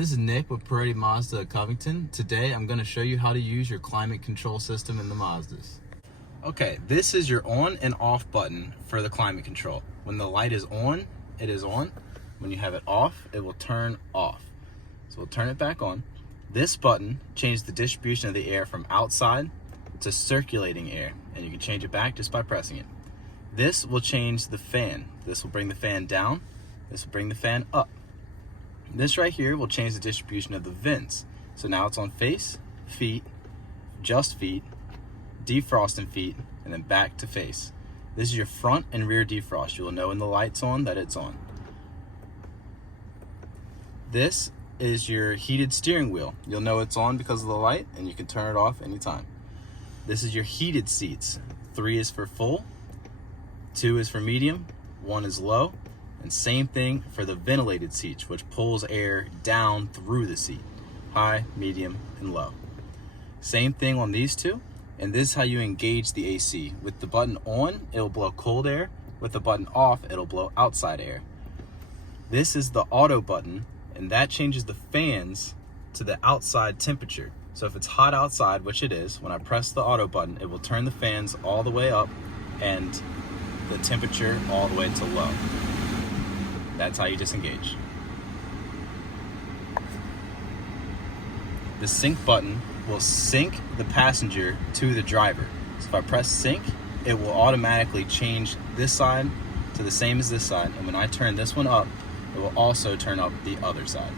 This is Nick with Peretti Mazda Covington. Today I'm going to show you how to use your climate control system in the Mazdas. Okay, this is your on and off button for the climate control. When the light is on, it is on. When you have it off, it will turn off. So we'll turn it back on. This button changes the distribution of the air from outside to circulating air, and you can change it back just by pressing it. This will change the fan. This will bring the fan down. This will bring the fan up. This right here will change the distribution of the vents. So now it's on face, feet, just feet, defrost and feet, and then back to face. This is your front and rear defrost. You will know when the light's on that it's on. This is your heated steering wheel. You'll know it's on because of the light, and you can turn it off anytime. This is your heated seats. 3 is for full, 2 is for medium, 1 is low. And same thing for the ventilated seats, which pulls air down through the seat. High, medium, and low. Same thing on these two. And this is how you engage the AC. With the button on, it'll blow cold air. With the button off, it'll blow outside air. This is the auto button, and that changes the fans to the outside temperature. So if it's hot outside, which it is, when I press the auto button, it will turn the fans all the way up and the temperature all the way to low. That's how you disengage. The sync button will sync the passenger to the driver. So if I press sync, it will automatically change this side to the same as this side. And when I turn this one up, it will also turn up the other side.